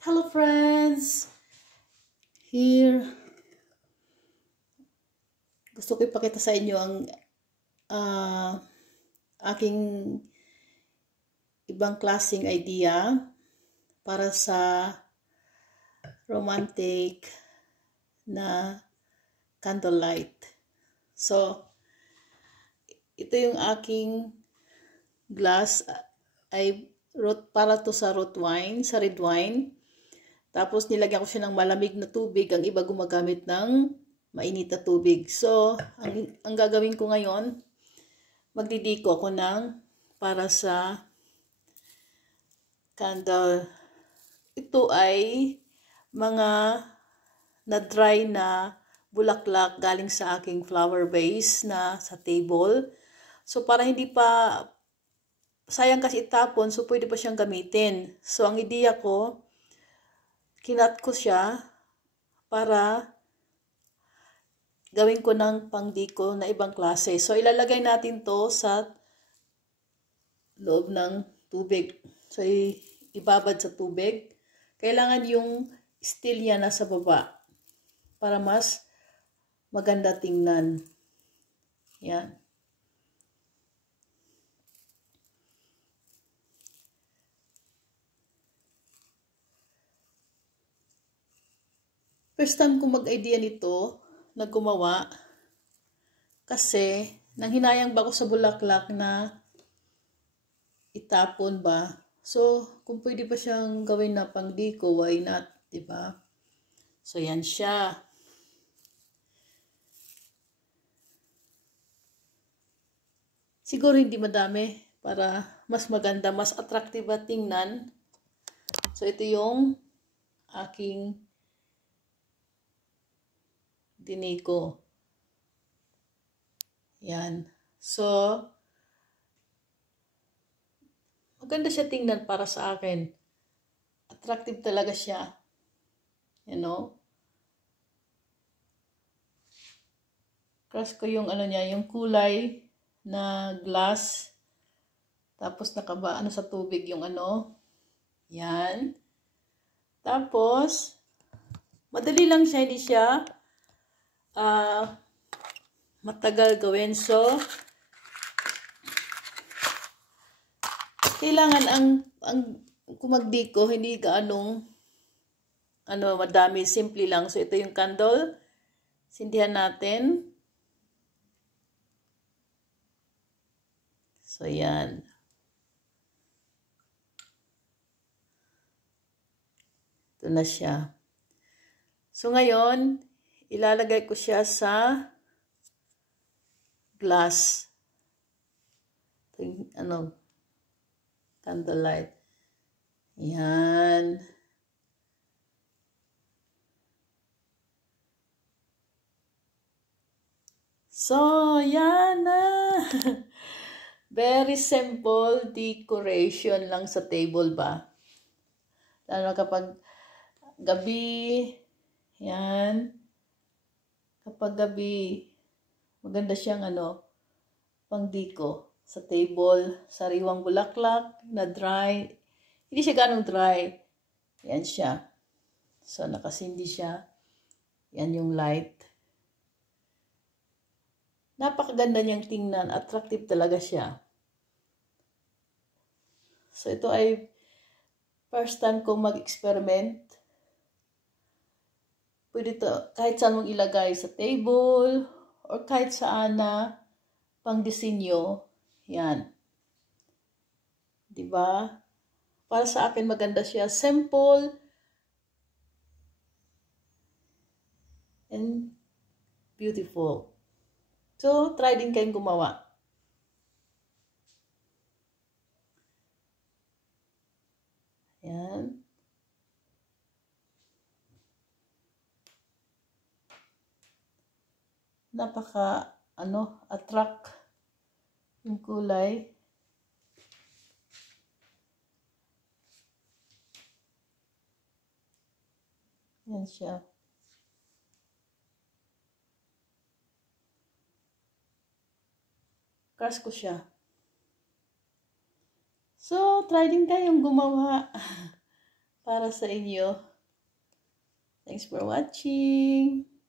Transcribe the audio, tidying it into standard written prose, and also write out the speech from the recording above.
Hello friends! Here, gusto ko ipakita sa inyo ang aking ibang klaseng idea para sa romantic na candlelight. So, ito yung aking glass ay para to sa red wine. Tapos nilagyan ko siya ng malamig na tubig. Ang iba gumagamit ng mainit na tubig. So, ang gagawin ko ngayon, magdidiko ako ng para sa candle. Ito ay mga na-dry na bulaklak galing sa aking flower vase na sa table. So, para hindi pa sayang kasi itapon, so pwede pa siyang gamitin. So, ang ideya ko, kinat ko siya para gawin ko ng pangdiko na ibang klase. So, ilalagay natin to sa loob ng tubig. So, ibabad sa tubig. Kailangan yung steel niya nasa baba para mas maganda tingnan. Yan. First time ko mag-idea nito na gumawa kasi nanghinayang ba ako sa bulaklak na itapon ba. So, kung pwede pa siyang gawin na pangdiko, why not, diba? So, yan siya. Siguro hindi madami para mas maganda, mas attractive at tingnan. So, ito yung aking diniko. Yan. So, maganda siya tingnan para sa akin. Attractive talaga siya. You know? Crush ko yung niya, yung kulay na glass. Tapos nakabaano sa tubig yung Yan. Tapos, madali lang siya, hindi siya matagal gawin. So, kailangan ang kumagdiko, hindi gaanong madami, simple lang. So, ito yung candle. Sindihan natin. So, yan. Ito na siya. So, ngayon, ilalagay ko siya sa glass. Ito yung, candlelight. Yan. So, yan na. Very simple decoration lang sa table ba? Lalo kapag gabi, yan. Kapag gabi, maganda siyang pangdiko sa table, sariwang bulaklak na dry. Hindi siya ganong dry. Yan siya. So, nakasindi siya. Yan yung light. Napakaganda niyang tingnan. Attractive talaga siya. So, ito ay first time kong mag-experiment. Pwede ito kahit saan mong ilagay sa table or kahit saan na pang disenyo. Yan. Diba? Para sa akin maganda siya. Simple and beautiful. So, try din kayong gumawa. Yan. Napaka, attract yung kulay. Yan siya. Crush ko siya. So, try din kayong gumawa. para sa inyo. Thanks for watching.